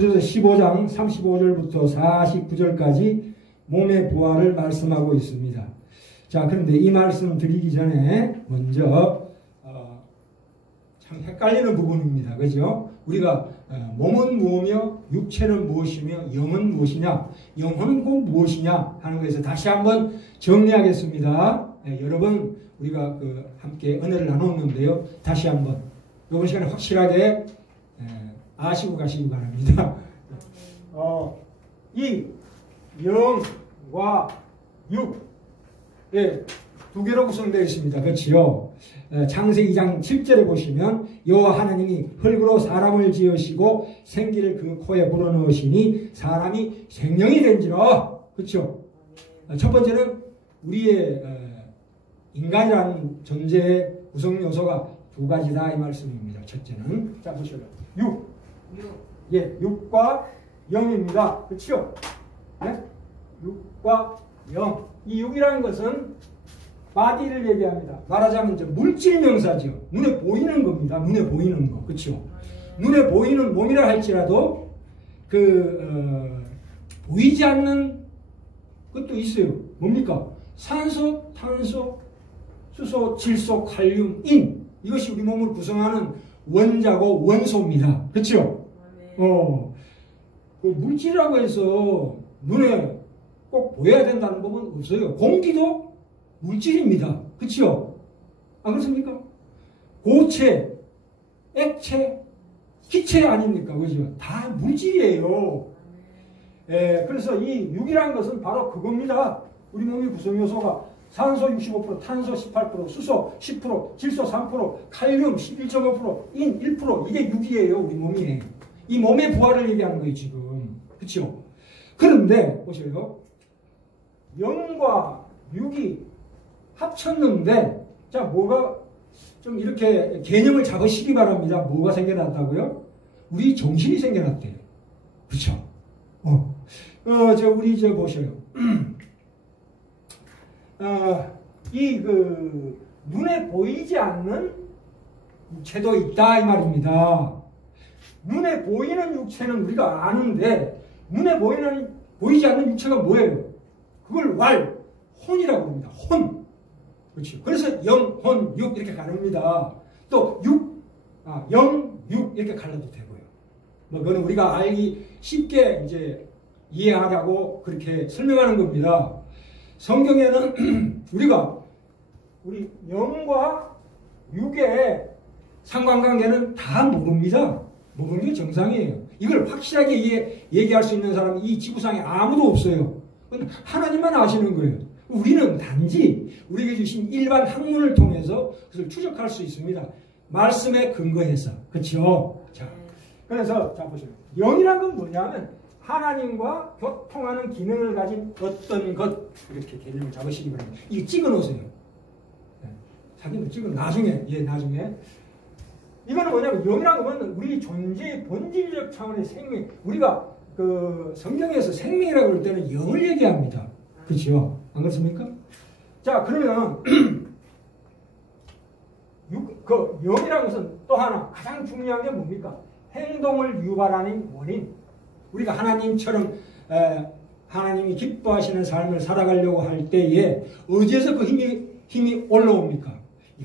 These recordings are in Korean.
고린도전서 15장 35절부터 49절까지 몸의 부활을 말씀하고 있습니다. 자, 그런데 이 말씀 드리기 전에 먼저 참 헷갈리는 부분입니다. 그죠? 우리가 몸은 무엇이며 육체는 무엇이며 영은 무엇이냐, 영혼은 곧 무엇이냐 하는 것에서 다시 한번 정리하겠습니다. 여러 번 우리가 함께 은혜를 나눴는데요. 다시 한번 이번 시간에 확실하게 아시고 가시기 바랍니다. 이 영과 육, 두 개로 구성되어 있습니다. 그렇지요? 창세기 2장 7절에 보시면 여호와 하나님이 흙으로 사람을 지으시고 생기를 그 코에 불어넣으시니 사람이 생명이 된지라. 그렇죠? 첫 번째는 우리의 인간이라는 존재의 구성 요소가 두 가지다 이 말씀입니다. 첫째는 자 보시면 육과 영입니다. 그렇죠? 네? 육과 영. 이 육이라는 것은 바디를 얘기합니다. 말하자면 이제 물질 명사죠. 눈에 보이는 겁니다. 눈에 보이는 거. 그렇죠? 눈에 보이는 몸이라 할지라도 보이지 않는 것도 있어요. 뭡니까? 산소, 탄소, 수소, 질소, 칼륨, 인. 이것이 우리 몸을 구성하는 원자고 원소입니다. 그렇죠? 물질이라고 해서 눈에 꼭 보여야 된다는 법은 없어요. 공기도 물질입니다. 그렇죠? 안 그렇습니까? 고체, 액체, 기체 아닙니까? 그죠? 다 물질이에요. 그래서 이 육이라는 것은 바로 그겁니다. 우리 몸의 구성 요소가 산소 65%, 탄소 18%, 수소 10%, 질소 3%, 칼륨 11.5%, 인 1%. 이게 육이에요. 우리 몸이. 이 몸의 부활을 얘기하는 거예요. 지금. 그렇죠? 그런데 보세요. 영과 육이 합쳤는데 자 뭐가 좀 이렇게 개념을 잡으시기 바랍니다. 뭐가 생겨났다고요? 우리 정신이 생겨났대요. 그렇죠? 우리 보셔요. 눈에 보이지 않는 육체도 있다 이 말입니다. 눈에 보이는 육체는 우리가 아는데 눈에 보이지 않는 육체가 뭐예요? 그걸 혼이라고 합니다. 혼. 그렇죠. 그래서 영, 혼, 육 이렇게 가릅니다. 또 영, 육 이렇게 갈라도 되고요. 그거는 우리가 알기 쉽게 이제 이해하라고 그렇게 설명하는 겁니다. 성경에는 우리 영과 육의 상관관계는 다 모릅니다. 모르는 게 정상이에요. 이걸 확실하게 얘기할 수 있는 사람이 이 지구상에 아무도 없어요. 하나님만 아시는 거예요. 우리는 단지 우리에게 주신 일반 학문을 통해서 그것을 추적할 수 있습니다. 말씀에 근거해서. 그렇죠? 자, 그래서 자 보시면 영이란 건 뭐냐면 하나님과 교통하는 기능을 가진 어떤 것 이렇게 개념을 잡으시기 바랍니다. 이거 찍어놓으세요. 자기는 찍어 나중에 이거는 뭐냐면 영이란 건 우리 존재의 본질적 차원의 생명. 우리가 성경에서 생명이라고 그럴 때는 영을 얘기합니다. 그렇죠? 안 그렇습니까? 자, 그러면 영이라는 것은 또 하나 가장 중요한 게 뭡니까? 행동을 유발하는 원인. 우리가 하나님처럼 하나님이 기뻐하시는 삶을 살아가려고 할 때에 어디에서 그 힘이 올라옵니까?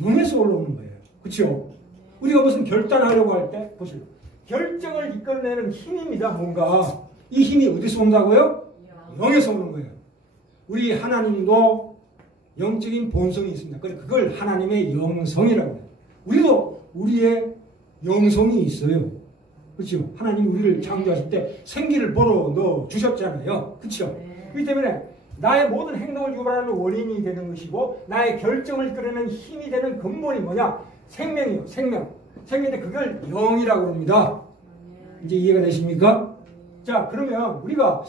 영에서 올라오는 거예요. 그렇죠? 우리가 무슨 결단하려고 할 때 보시죠. 결정을 이끌어내는 힘입니다. 뭔가 이 힘이 어디서 온다고요? 영에서 오는 거예요. 우리 하나님도 영적인 본성이 있습니다. 그걸 하나님의 영성이라고 해요. 우리도 우리의 영성이 있어요. 그렇죠? 하나님 우리를 창조하실 때 생기를 보러 넣어 주셨잖아요. 그렇죠? 그렇기 때문에 나의 모든 행동을 유발하는 원인이 되는 것이고 나의 결정을 이끌어내는 힘이 되는 근본이 뭐냐? 생명이요. 생명인데 그걸 영이라고 합니다. 이제 이해가 되십니까? 자, 그러면 우리가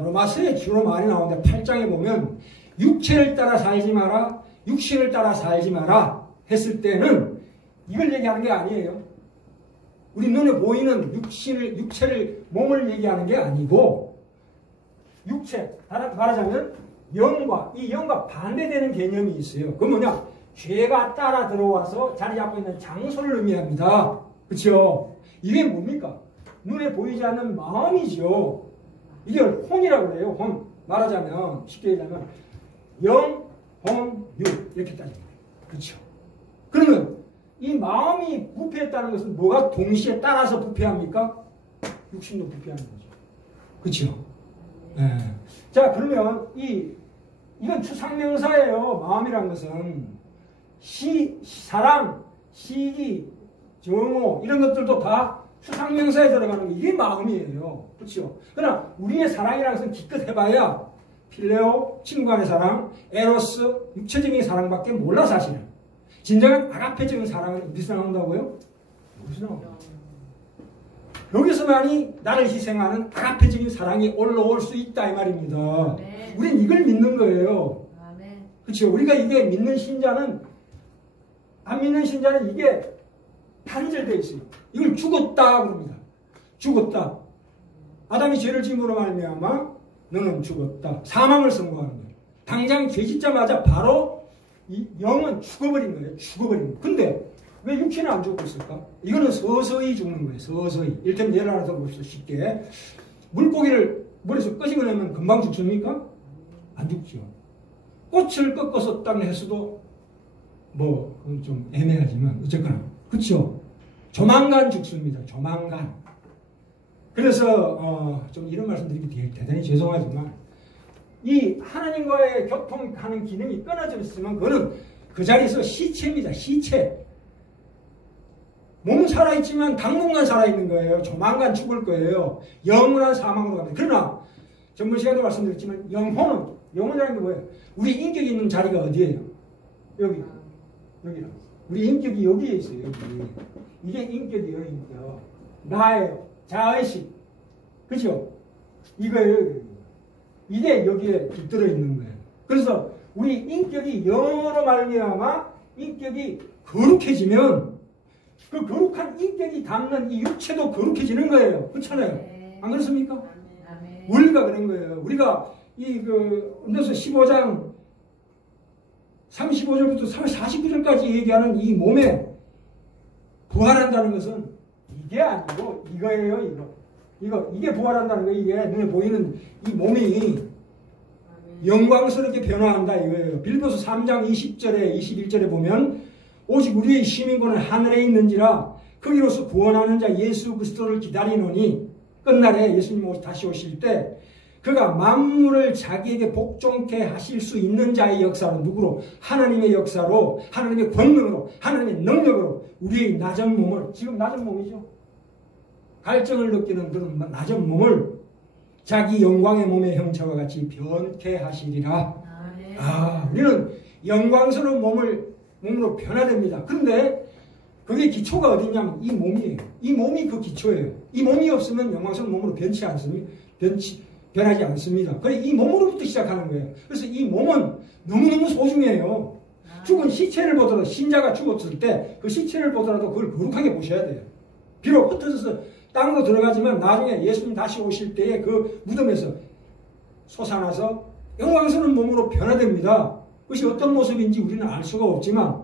로마서에 주로 많이 나오는데 8장에 보면 육체를 따라 살지 마라, 육신을 따라 살지 마라 했을 때는 이걸 얘기하는 게 아니에요. 우리 눈에 보이는 육체를 몸을 얘기하는 게 아니고 육체, 말하자면 이 영과 반대되는 개념이 있어요. 그건 뭐냐? 죄가 따라 들어와서 자리 잡고 있는 장소를 의미합니다. 그렇죠? 이게 뭡니까? 눈에 보이지 않는 마음이죠. 이게 혼이라고 그래요. 혼. 말하자면 쉽게 얘기하면 영, 혼, 유 이렇게 따집니다. 그렇죠. 그러면 이 마음이 부패했다는 것은 뭐가 동시에 따라서 부패합니까? 육신도 부패하는 거죠. 그렇죠. 네. 자, 그러면 이건 추상명사예요. 마음이란 것은 사랑, 시기, 정오 이런 것들도 다 추상명사에 들어가는 게 이게 마음이에요. 그렇죠. 그러나 우리의 사랑이라는 것은 기껏 해봐야 필레오, 친구 간의 사랑, 에로스, 육체적인 사랑밖에 몰라 사실은. 진정한 아가페적인 사랑은 어디서 나온다고요? 여기서 나온다. 여기서만이 나를 희생하는 아가페적인 사랑이 올라올 수 있다 이 말입니다. 네. 우린 이걸 믿는 거예요. 네. 그렇죠. 우리가 이게 믿는 신자는 안 믿는 신자는 이게 단절되어 있어요. 이걸 죽었다 그럽니다. 죽었다. 아담이 죄를 지음으로 말미암아 너는 죽었다. 사망을 선고하는 거예요. 당장 죄 짓자마자 바로 이 영은 죽어버린 거예요. 죽어버린 거예요. 근데 왜 육체는 안 죽고 있을까? 이거는 서서히 죽는 거예요. 서서히. 이를테면 예를 하나 더 봅시다. 쉽게. 물고기를 머리에서 끄집어내면 금방 죽습니까? 안 죽죠. 꽃을 꺾어서 딱 했어도 뭐 좀 애매하지만 어쨌거나 그렇죠. 조만간 죽습니다. 조만간. 그래서 좀 이런 말씀드리기 대단히 죄송하지만 이 하나님과의 교통하는 기능이 끊어져 있으면 그거는 그 자리에서 시체입니다. 시체. 몸은 살아있지만 당분간 살아있는 거예요. 조만간 죽을 거예요. 영원한 사망으로 갑니다. 그러나 전번 시간에도 말씀드렸지만 영혼이라는 게 뭐예요? 우리 인격이 있는 자리가 어디예요? 여기라. 우리 인격이 여기에 있어요. 여기. 이게 인격이에요. 인격. 나예요. 자의식. 그죠? 이거예요. 이게 여기에 깃들어 있는 거예요. 그래서 우리 인격이 영으로 말미암아 인격이 거룩해지면 그 거룩한 인격이 담는 이 육체도 거룩해지는 거예요. 그렇잖아요. 네. 안 그렇습니까? 네. 원리가 그런 거예요. 우리가 음료수 15장 35절부터 49절까지 얘기하는 이 몸에 부활한다는 것은 이게 아니고 이거예요. 이게 부활한다는 거예요. 이게 눈에 보이는 이 몸이 영광스럽게 변화한다 이거예요. 빌보서 3장 20절에 21절에 보면 오직 우리의 시민권은 하늘에 있는지라 거기로서 구원하는 자 예수 그리스도를 기다리노니 끝날에 예수님 다시 오실 때 그가 만물을 자기에게 복종케 하실 수 있는 자의 역사로 누구로? 하나님의 역사로 하나님의 권능으로 하나님의 능력으로 우리의 낮은 몸을 지금 낮은 몸이죠. 갈증을 느끼는 그런 낮은 몸을 자기 영광의 몸의 형체와 같이 변케 하시리라. 우리는 영광스러운 몸으로 변화됩니다. 그런데 그게 기초가 어디냐면 이 몸이에요. 이 몸이 그 기초예요. 이 몸이 없으면 영광스러운 몸으로 변하지 않습니다. 그래 이 몸으로부터 시작하는 거예요. 그래서 이 몸은 너무너무 소중해요. 죽은 시체를 보더라도 신자가 죽었을 때 그 시체를 보더라도 그걸 거룩하게 보셔야 돼요. 비록 흩어져서 땅으로 들어가지만 나중에 예수님 다시 오실 때에 그 무덤에서 솟아나서 영광스러운 몸으로 변화됩니다. 그것이 어떤 모습인지 우리는 알 수가 없지만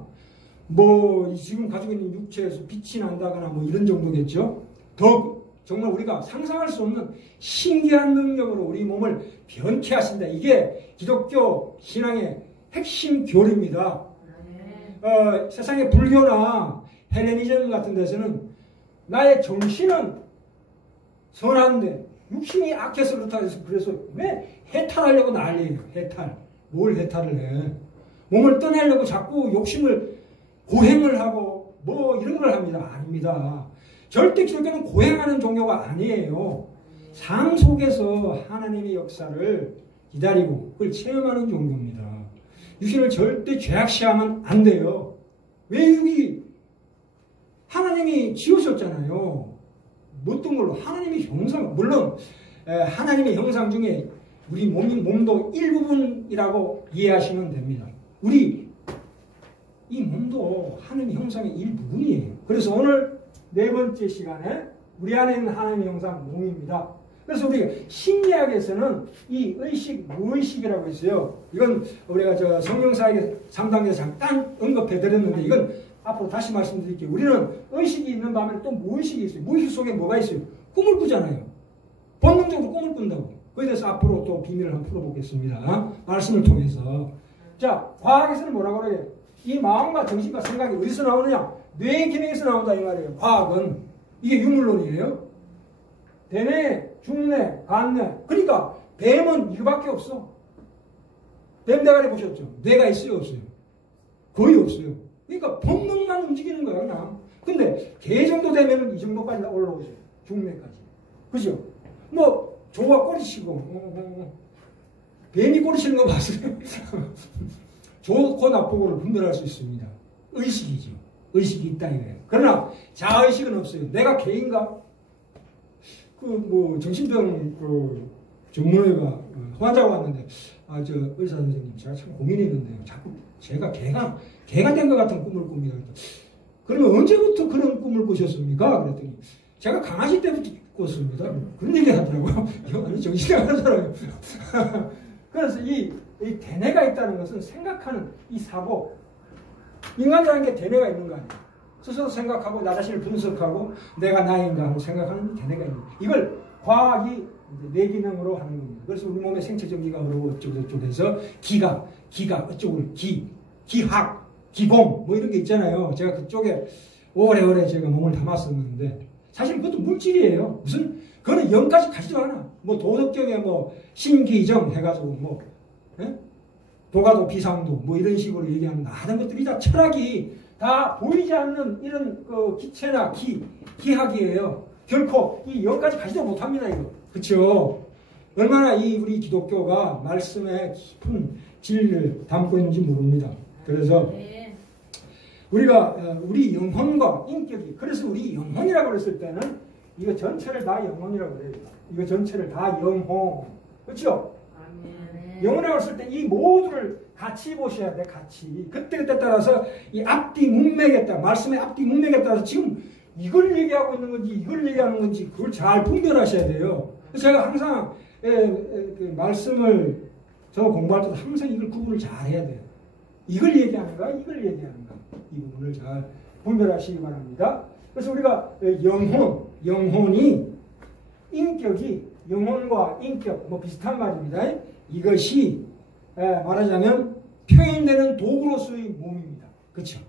지금 가지고 있는 육체에서 빛이 난다거나 이런 정도겠죠. 더 정말 우리가 상상할 수 없는 신기한 능력으로 우리 몸을 변케 하신다. 이게 기독교 신앙의 핵심 교리입니다. 세상의 불교나 헬레니즘 같은 데서는 나의 정신은 선한데 육신이 악해서 그렇다 해서 그래서 왜 해탈하려고 난리예요. 해탈. 뭘 해탈을 해. 몸을 떠나려고 자꾸 욕심을 고행을 하고 이런 걸 합니다. 아닙니다. 절대 기독교는 고행하는 종교가 아니에요. 삶 속에서 하나님의 역사를 기다리고 그걸 체험하는 종교입니다. 육신을 절대 죄악시하면 안 돼요. 왜 여기 하나님이 지으셨잖아요. 어떤 걸로? 하나님의 형상. 물론 하나님의 형상 중에 우리 몸도 일부분이라고 이해하시면 됩니다. 우리 이 몸도 하나님의 형상의 일부분이에요. 그래서 오늘 네 번째 시간에 우리 안에 있는 하나님의 형상 몸입니다. 그래서 우리가 심리학에서는 이 의식, 무의식이라고 있어요. 이건 우리가 성경사역의 3단계에서 잠깐 언급해 드렸는데 이건 앞으로 다시 말씀드릴게요. 우리는 의식이 있는 반면에 또 무의식이 있어요. 무의식 속에 뭐가 있어요? 꿈을 꾸잖아요. 본능적으로 꿈을 꾼다고. 그에 대해서 앞으로 또 비밀을 한번 풀어보겠습니다. 말씀을 통해서. 자, 과학에서는 뭐라고 그래요? 이 마음과 정신과 생각이 어디서 나오느냐? 뇌 기능에서 나온다 이 말이에요. 과학은. 이게 유물론이에요. 대뇌, 중뇌, 간뇌. 그러니까 뱀은 이거밖에 없어. 뱀 대가리 보셨죠? 뇌가 있어요, 없어요? 거의 없어요. 그러니까 본능만 움직이는 거야, 그냥. 근데 개 정도 되면 이 정도까지 올라오죠. 중뇌까지. 그죠? 뭐 조가 꼬리치고 뱀이 꼬리치는 거 봤어요? 좋고 나쁘고를 분별할 수 있습니다. 의식이죠. 의식이 있다 이거예요. 그러나 자의식은 없어요. 내가 개인가? 정신병 전문의가 환자가 왔는데 저 의사 선생님 제가 참 고민했는데요. 자꾸 제가 개가 된 것 같은 꿈을 꿉니다. 그러면 언제부터 그런 꿈을 꾸셨습니까? 그랬더니 제가 강아지 때부터 꿨습니다. 그런 얘기 하더라고요. 아니 정신이 나가잖아요. 그래서 이 대뇌가 있다는 것은 생각하는 이 사고, 인간이라는 게 대뇌가 있는 거 아니에요. 스스로 생각하고 나 자신을 분석하고 내가 나인가 하고 생각하는 대뇌가 있는 거예요. 이걸 과학이 뇌 기능으로 하는 겁니다. 그래서 우리 몸의 생체 전기가 그러고 어쩌고 해서 기가 어쩌고 기학, 기공 뭐 이런 게 있잖아요. 제가 그쪽에 오래오래 제가 몸을 담았었는데 사실 그것도 물질이에요. 무슨 그거는 영까지 가지도 않아. 뭐 도덕경에 뭐 신기정 해가지고 뭐 도가도 비상도 뭐 이런 식으로 얘기하는 많은 것들이 다 철학이 다 보이지 않는 이런 기체나 기학이에요. 결코 이 영까지 가지도 못합니다. 이거 그렇죠? 얼마나 우리 기독교가 말씀에 깊은 진리를 담고 있는지 모릅니다. 그래서 우리가 우리 영혼과 인격이, 그래서 우리 영혼이라고 그랬을 때는 이거 전체를 다 영혼이라고 그래요. 이거 전체를 다 영혼. 그렇죠? 영혼이라고 했을 때 이 모두를 같이 보셔야 돼. 같이. 그때그때 따라서 이 앞뒤 문맥에 따라, 말씀의 앞뒤 문맥에 따라서 지금 이걸 얘기하고 있는 건지 이걸 얘기하는 건지 그걸 잘 분별하셔야 돼요. 그래서 제가 항상 그 말씀을 저 공부할 때도 항상 이걸 구분을 잘 해야 돼요. 이걸 얘기하는가 이걸 얘기하는가 이 부분을 잘 분별하시기 바랍니다. 그래서 우리가 영혼이 인격이 영혼과 인격 뭐 비슷한 말입니다. 이것이 말하자면 표현되는 도구로서의 몸입니다. 그렇죠?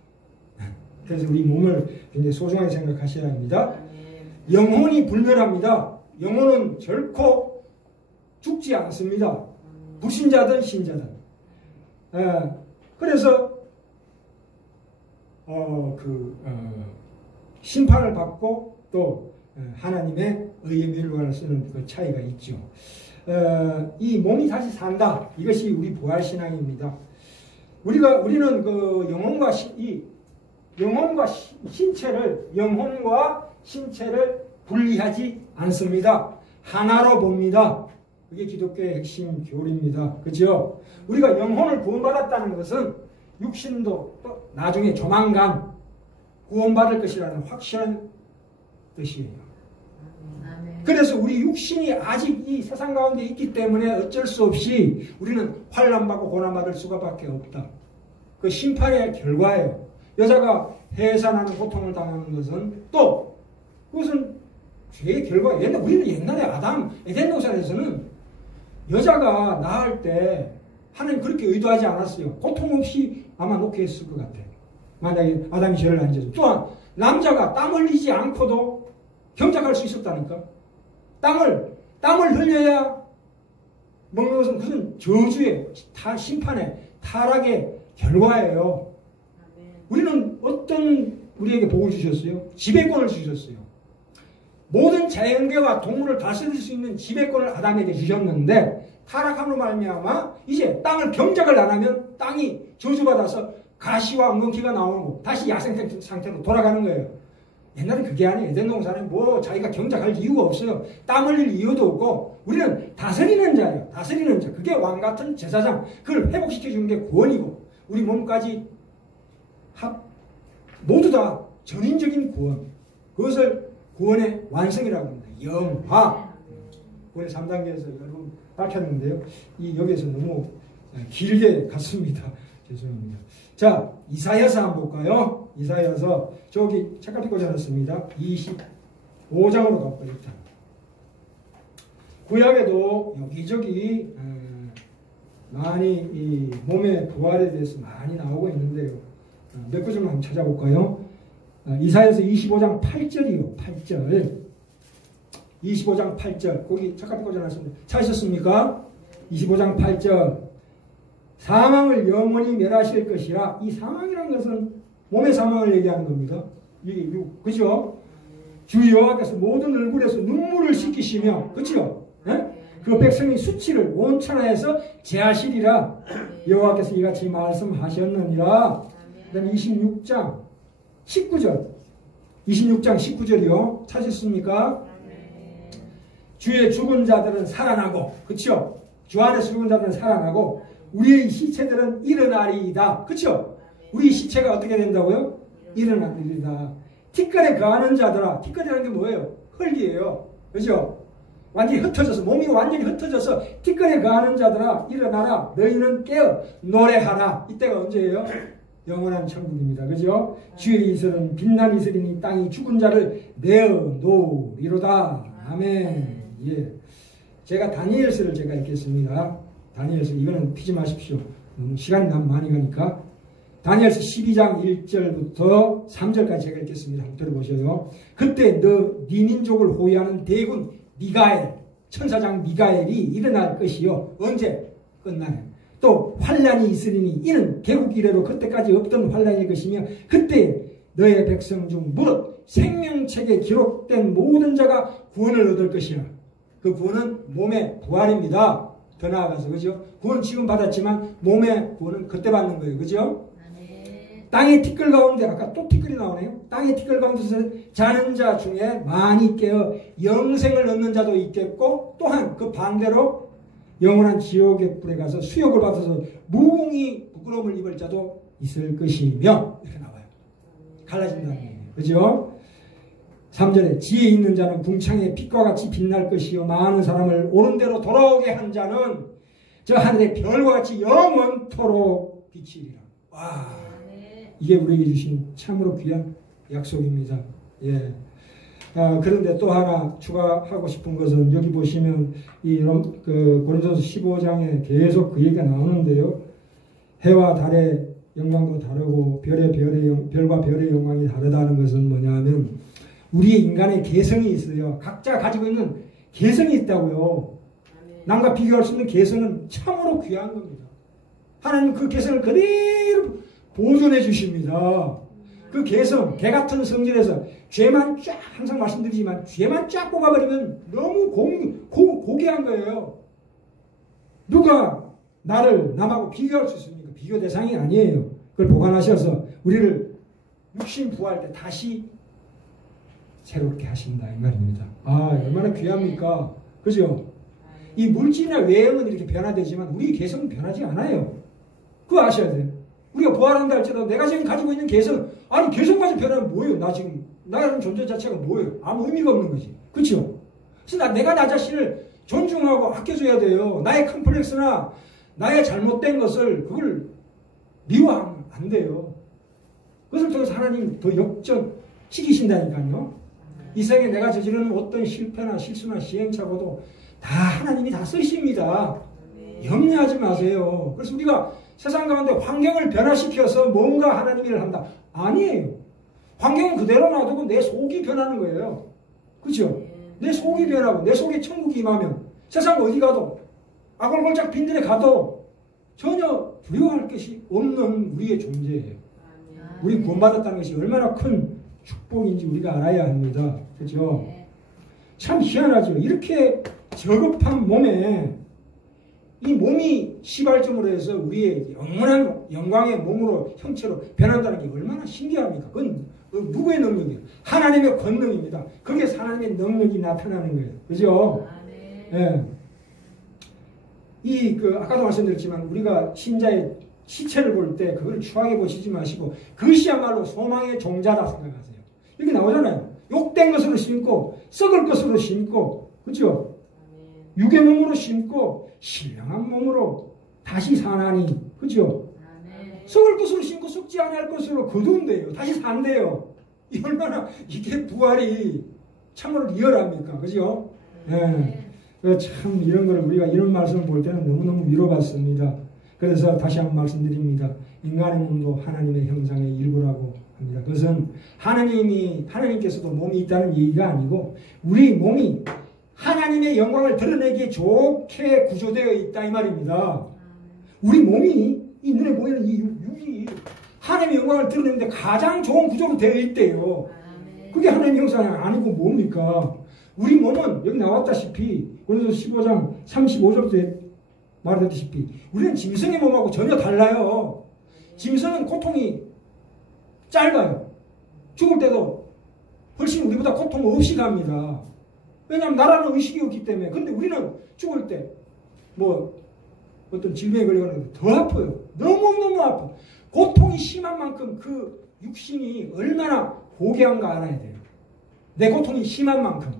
그래서 우리 몸을 굉장히 소중하게 생각하셔야 합니다. 영혼이 불멸합니다. 영혼은 결코 죽지 않습니다. 불신자든 신자든. 그래서 심판을 받고 또 하나님의 의의 멸관을 쓰는 그 차이가 있죠. 이 몸이 다시 산다. 이것이 우리 부활신앙입니다. 우리는 그 영혼과 신체를 분리하지 않습니다. 하나로 봅니다. 그게 기독교의 핵심 교리입니다. 그죠? 우리가 영혼을 구원받았다는 것은 육신도 또 나중에 조만간 구원받을 것이라는 확실한 뜻이에요. 그래서 우리 육신이 아직 이 세상 가운데 있기 때문에 어쩔 수 없이 우리는 환난받고 고난받을 수밖에 없다. 그 심판의 결과예요. 여자가 해산하는 고통을 당하는 것은 또 그것은 죄의 결과예요. 우리는 옛날에 에덴 동산에서는 여자가 낳을 때 하나님 그렇게 의도하지 않았어요. 고통 없이 아마 놓게 했을 것 같아요. 만약에 아담이 죄를 안 지어서. 또한 남자가 땀 흘리지 않고도 경작할 수 있었다니까. 땀을 흘려야 먹는 것은 그것은 저주의 심판의 타락의 결과예요. 우리는 어떤 우리에게 복을 주셨어요? 지배권을 주셨어요. 모든 자연계와 동물을 다스릴 수 있는 지배권을 아담에게 주셨는데 타락함으로 말미암아 이제 땅을 경작을 안 하면 땅이 저주받아서 가시와 엉겅퀴가 나오고 다시 야생 상태로 돌아가는 거예요. 옛날엔 그게 아니에요. 에덴 동산은 뭐 자기가 경작할 이유가 없어요. 땀 흘릴 이유도 없고 우리는 다스리는 자예요. 다스리는 자. 그게 왕같은 제사장. 그걸 회복시켜주는 게 구원이고 우리 몸까지 모두 다 전인적인 구원. 그것을 구원의 완성이라고 합니다. 영화. 구원의 3단계에서 여러분 밝혔는데요. 여기에서 너무 길게 갔습니다. 죄송합니다. 자, 이사야서 한번 볼까요? 이사야서 저기 책갈피 꽂아놨습니다. 25장으로 가볼까요? 구약에도 여기저기 많이 이 몸의 부활에 대해서 많이 나오고 있는데요. 몇 구절만 한번 찾아볼까요? 이사야서 25장 8절이요. 8절. 25장 8절. 거기 잠깐 꽂아놨습니다. 찾으셨습니까? 25장 8절. 사망을 영원히 멸하실 것이라. 이 사망이라는 것은 몸의 사망을 얘기하는 겁니다. 이게 그죠? 주 여호와께서 모든 얼굴에서 눈물을 씻기시며, 그죠? 네? 그 백성의 수치를 온천하에서 제하시리라. 여호와께서 이같이 말씀하셨느니라. 그다음 26장 19절. 26장 19절이요. 찾으셨습니까? 주의 죽은 자들은 살아나고, 그쵸? 주 안에서 죽은 자들은 살아나고, 우리의 시체들은 일어나리이다. 그쵸? 우리 시체가 어떻게 된다고요? 일어나리이다. 티끌에 거하는 자들아. 티끌이라는 게 뭐예요? 흙이에요. 그죠? 완전히 흩어져서, 몸이 완전히 흩어져서 티끌에 거하는 자들아, 일어나라. 너희는 깨어 노래하라. 이때가 언제예요? 영원한 천국입니다. 그죠? 주의 이슬은 빛난 이슬이니 땅이 죽은 자를 내어 놓으리로다. 아멘. 예. 제가 다니엘서를 제가 읽겠습니다. 다니엘서 이거는 피지 마십시오. 너무 시간이 너무 많이 가니까. 다니엘서 12장 1절부터 3절까지 제가 읽겠습니다. 한번 들어보셔요. 그때 네 민족을 호위하는 대군 미가엘, 천사장 미가엘이 일어날 것이요. 언제? 끝나네. 또 환란이 있으리니 이는 개국 이래로 그때까지 없던 환란일 것이며 그때 너의 백성 중 무릇 생명책에 기록된 모든 자가 구원을 얻을 것이라. 그 구원은 몸의 부활입니다. 더 나아가서, 그죠? 구원 지금 받았지만 몸의 구원은 그때 받는 거예요. 그죠? 땅의 티끌 가운데, 아까 또 티끌이 나오네요. 땅의 티끌 가운데서 자는 자 중에 많이 깨어 영생을 얻는 자도 있겠고, 또한 그 반대로 영원한 지옥의 불에 가서 수욕을 받아서 무궁히 부끄러움을 입을 자도 있을 것이며, 이렇게 나와요. 갈라진다는 얘기예요. 그죠? 3절에 지혜 있는 자는 궁창의 빛과 같이 빛날 것이요 많은 사람을 옳은 대로 돌아오게 한 자는 저 하늘의 별과 같이 영원토록 비치리라. 와, 이게 우리에게 주신 참으로 귀한 약속입니다. 예. 그런데 또 하나 추가하고 싶은 것은 여기 보시면 이 고린도서 15장에 계속 그 얘기가 나오는데요. 해와 달의 영광도 다르고 별과 별의 영광이 다르다는 것은 뭐냐면 우리의 인간의 개성이 있어요. 각자 가지고 있는 개성이 있다고요. 남과 비교할 수 있는 개성은 참으로 귀한 겁니다. 하나님은 그 개성을 그대로 보존해 주십니다. 그 개성, 개 같은 성질에서 죄만 쫙, 항상 말씀드리지만 죄만 쫙 뽑아버리면 너무 고귀한 거예요. 누가 나를 남하고 비교할 수 있습니까? 비교 대상이 아니에요. 그걸 보관하셔서 우리를 육신 부활 때 다시 새롭게 하신다 이 말입니다. 아, 얼마나 귀합니까? 그죠? 이 물질이나 외형은 이렇게 변화되지만 우리 개성은 변하지 않아요. 그거 아셔야 돼요. 우리가 부활한다 할지라도 내가 지금 가지고 있는 개성, 아니 개성까지 변하면 뭐예요? 나라는 존재 자체가 뭐예요? 아무 의미가 없는 거지. 그렇죠? 그래서 내가 나 자신을 존중하고 아껴줘야 돼요. 나의 컴플렉스나 나의 잘못된 것을 그걸 미워하면 안 돼요. 그것을 통해서 하나님 더 역전시키신다니까요. 이 세상에 내가 저지르는 어떤 실패나 실수나 시행착오도 다 하나님이 다 쓰십니다. 염려하지 마세요. 그래서 우리가 세상 가운데 환경을 변화시켜서 뭔가 하나님 일을 한다. 아니에요. 환경은 그대로 놔두고 내 속이 변하는 거예요. 그렇죠? 내 속이 변하고 내 속에 천국이 임하면 세상 어디 가도 아골골짝 빈들에 가도 전혀 두려워할 것이 없는 우리의 존재예요. 우리 구원받았다는 것이 얼마나 큰 축복인지 우리가 알아야 합니다. 그렇죠? 참 희한하죠. 이렇게 저급한 몸에 이 몸이 시발점으로 해서 우리의 영원한 영광의 몸으로 형체로 변한다는 게 얼마나 신기합니까? 그건 누구의 능력이에요? 하나님의 권능입니다. 거기에서 하나님의 능력이 나타나는 거예요. 그죠? 예. 아까도 말씀드렸지만 우리가 신자의 시체를 볼 때 그걸 추하게 보시지 마시고 그것이야말로 소망의 종자다 생각하세요. 이렇게 나오잖아요. 욕된 것으로 심고 썩을 것으로 심고 그죠? 육의 몸으로 심고 신령한 몸으로 다시 사나니 그죠? 썩을 것으로 심고 썩지 않을 것으로 거둔대요. 다시 산대요. 얼마나 이게 부활이 참으로 리얼합니까? 그죠? 네. 참 이런 걸 우리가 이런 말씀을 볼 때는 너무너무 위로받습니다. 그래서 다시 한번 말씀드립니다. 인간의 몸도 하나님의 형상의 일부라고 합니다. 그것은 하나님께서도 몸이 있다는 얘기가 아니고 우리 몸이 하나님의 영광을 드러내기에 좋게 구조되어 있다 이 말입니다. 우리 몸이 이 눈에 보이는 이 육이 하나님의 영광을 드러내는데 가장 좋은 구조로 되어 있대요. 그게 하나님의 형상이 아니고 뭡니까? 우리 몸은 여기 나왔다시피 고린도서 15장 35절부터 말했다시피 우리는 짐승의 몸하고 전혀 달라요. 짐승은 고통이 짧아요. 죽을 때도 훨씬 우리보다 고통 없이 갑니다. 왜냐하면 나라는 의식이 없기 때문에. 근데 우리는 죽을 때 뭐 어떤 질병에 걸려가는 더 아파요. 너무너무 아파. 고통이 심한 만큼 그 육신이 얼마나 고귀한가 알아야 돼요. 내 고통이 심한 만큼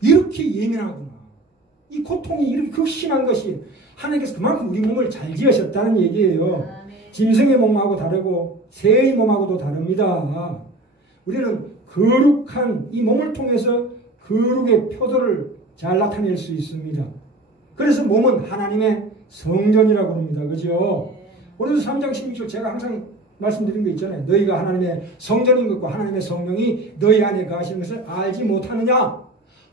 이렇게 예민하구나. 이 고통이 이렇게 극심한 것이 하나님께서 그만큼 우리 몸을 잘 지으셨다는 얘기예요. 짐승의 몸하고 다르고 새의 몸하고도 다릅니다. 우리는 거룩한 이 몸을 통해서 거룩의 표도를 잘 나타낼 수 있습니다. 그래서 몸은 하나님의 성전이라고 합니다. 그죠? 고린도서 3장 16절 제가 항상 말씀드린 거 있잖아요. 너희가 하나님의 성전인 것과 하나님의 성령이 너희 안에 거하시는 것을 알지 못하느냐?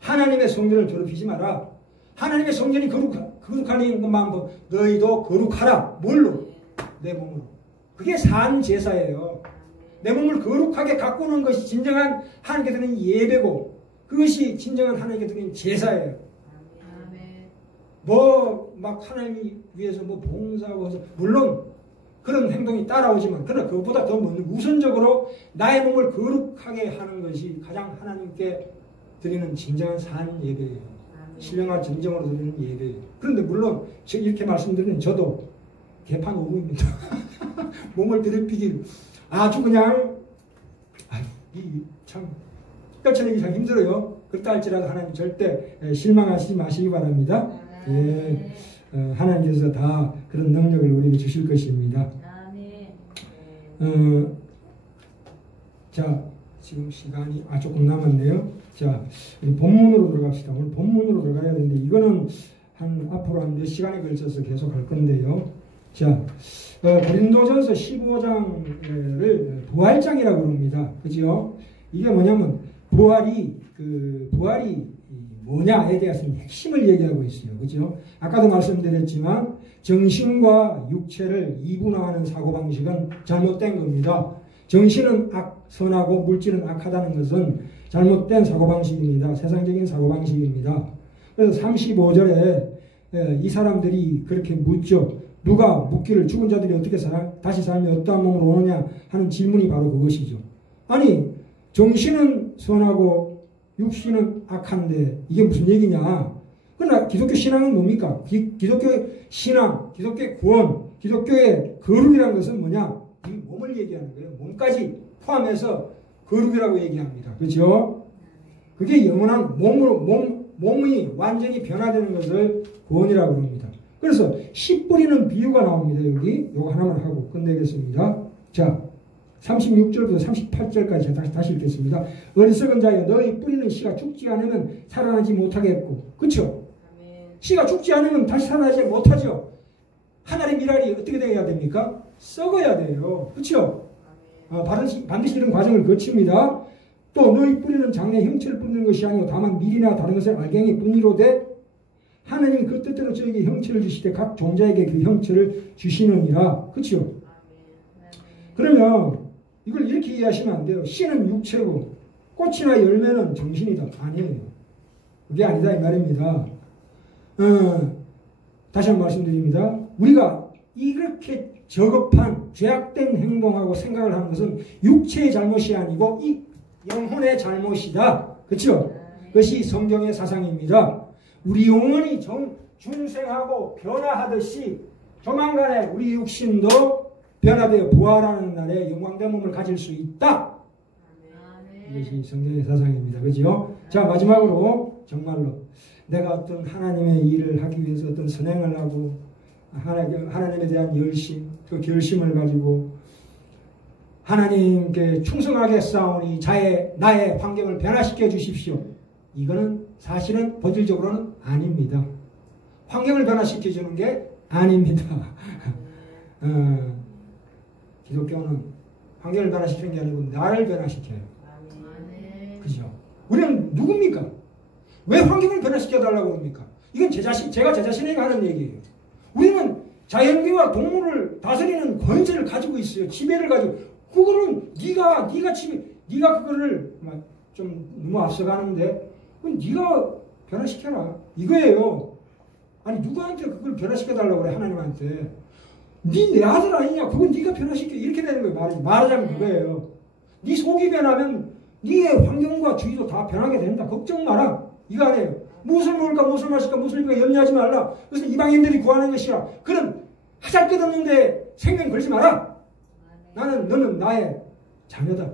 하나님의 성전을 더럽히지 마라. 하나님의 성전이 거룩하니 것만 너희도 거룩하라. 뭘로? 내 몸으로. 그게 산 제사예요. 내 몸을 거룩하게 가꾸는 것이 진정한 하나님께 드리는 예배고 그것이 진정한 하나님께 드리는 제사예요. 뭐 막 하나님이 위해서 뭐 봉사하고 해서 물론 그런 행동이 따라오지만 그러나 그것보다 더 우선적으로 나의 몸을 거룩하게 하는 것이 가장 하나님께 드리는 진정한 산 예배예요. 신령한 진정으로 드리는 예배예요. 그런데 물론 이렇게 말씀드리는 저도 개판 오구입니다. 몸을 더럽히길 아주 그냥 참 떨쳐내기 참 힘들어요. 그렇다 할지라도 하나님 절대 실망하시지 마시기 바랍니다. 예, 하나님께서 다 그런 능력을 우리에게 주실 것입니다. 자, 지금 시간이 조금 남았네요. 자, 우리 본문으로 들어갑시다. 오늘 본문으로 들어가야 되는데 이거는 앞으로 한 몇 시간에 걸쳐서 계속 할 건데요. 자, 고린도전서 15장을 부활장이라고 합니다. 그죠? 이게 뭐냐면 부활이 뭐냐에 대해서 핵심을 얘기하고 있어요. 그죠? 아까도 말씀드렸지만 정신과 육체를 이분화하는 사고방식은 잘못된 겁니다. 정신은 선하고 물질은 악하다는 것은 잘못된 사고방식입니다. 세상적인 사고방식입니다. 그래서 35절에 이 사람들이 그렇게 묻죠. 누가 묻기를 죽은 자들이 어떻게 다시 살면 어떠한 몸으로 오느냐 하는 질문이 바로 그것이죠. 아니 정신은 선하고 육신은 악한데 이게 무슨 얘기냐. 그러나 기독교 신앙은 뭡니까? 기독교의 신앙, 기독교의 구원, 기독교의 거룩이라는 것은 뭐냐? 이 몸을 얘기하는 거예요. 몸까지 포함해서 거룩이라고 얘기합니다. 그렇죠? 그게 영원한 몸이 완전히 변화되는 것을 구원이라고 합니다. 그래서 씨 뿌리는 비유가 나옵니다. 여기 요거 하나만 하고 끝내겠습니다. 자, 36절부터 38절까지 다시 읽겠습니다. 어리석은 자여 너희 뿌리는 씨가 죽지 않으면 살아나지 못하겠고, 그렇죠? 씨가 죽지 않으면 다시 살아나지 못하죠. 하늘의 미랄이 어떻게 되어야 됩니까? 썩어야 돼요. 그렇죠? 반드시 이런 과정을 거칩니다. 또 너희 뿌리는 장래 형체를 뿌리는 것이 아니고 다만 밀이나 다른 것을 알갱이 뿐이로되 하나님이 그 뜻대로 저에게 형체를 주시되 각 종자에게 그 형체를 주시느니라. 그렇죠? 그러면 이걸 이렇게 이해하시면 안 돼요. 씨는 육체고 꽃이나 열매는 정신이다. 아니에요. 그게 아니다 이 말입니다. 다시 한번 말씀드립니다. 우리가 이렇게 저급한 죄악된 행동하고 생각을 하는 것은 육체의 잘못이 아니고 이 영혼의 잘못이다. 그렇죠? 그것이 성경의 사상입니다. 우리 영혼이 중생하고 변화하듯이 조만간에 우리 육신도 변화되어 부활하는 날에 영광된 몸을 가질 수 있다. 이것이 성경의 사상입니다. 그죠? 자, 마지막으로 정말로 내가 어떤 하나님의 일을 하기 위해서 어떤 선행을 하고 하나님에 대한 열심, 그 결심을 가지고 하나님께 충성하게 싸우니 나의 환경을 변화시켜 주십시오. 이거는 사실은 본질적으로는 아닙니다. 환경을 변화시켜주는 게 아닙니다. 기독교는 환경을 변화시키는 게 아니고 나를 변화시켜요. 그죠? 우리는 누굽니까? 왜 환경을 변화시켜달라고 합니까? 이건 제가 제 자신에게 하는 얘기예요. 우리는 자연계와 동물을 다스리는 권세를 가지고 있어요. 지배를 가지고. 그거는 네가 그거를 좀 너무 앞서가는데 그건 네가 변화시켜라. 이거예요. 아니 누구한테 그걸 변화시켜달라고 그래 하나님한테. 네 아들 아니냐? 그건 네가 변화시켜. 이렇게 되는 거예요. 말하자면 그거예요. 네 속이 변하면 네의 환경과 주위도 다 변하게 된다. 걱정 마라. 이거 아니에요. 무엇을 먹을까 무엇을 마실까 무엇을 입을까 염려하지 말라. 그것은 이방인들이 구하는 것이라. 그런 하잘것없는데 생명 걸지 마라. 너는 나의 자녀다.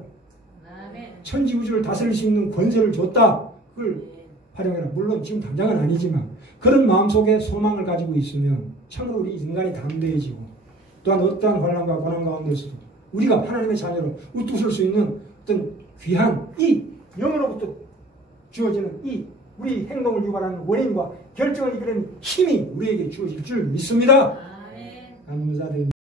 천지우주를 다스릴 수 있는 권세를 줬다. 그걸 활용해라. 물론 지금 당장은 아니지만 그런 마음속에 소망을 가지고 있으면 참으로 우리 인간이 담대해지고 또한 어떠한 환난과 고난 가운데서도 우리가 하나님의 자녀로 우뚝 수 있는 어떤 귀한 이 영으로부터 주어지는 이 우리 행동을 유발하는 원인과 결정을 이끄는 힘이 우리에게 주어질 줄 믿습니다. 감사드립니다.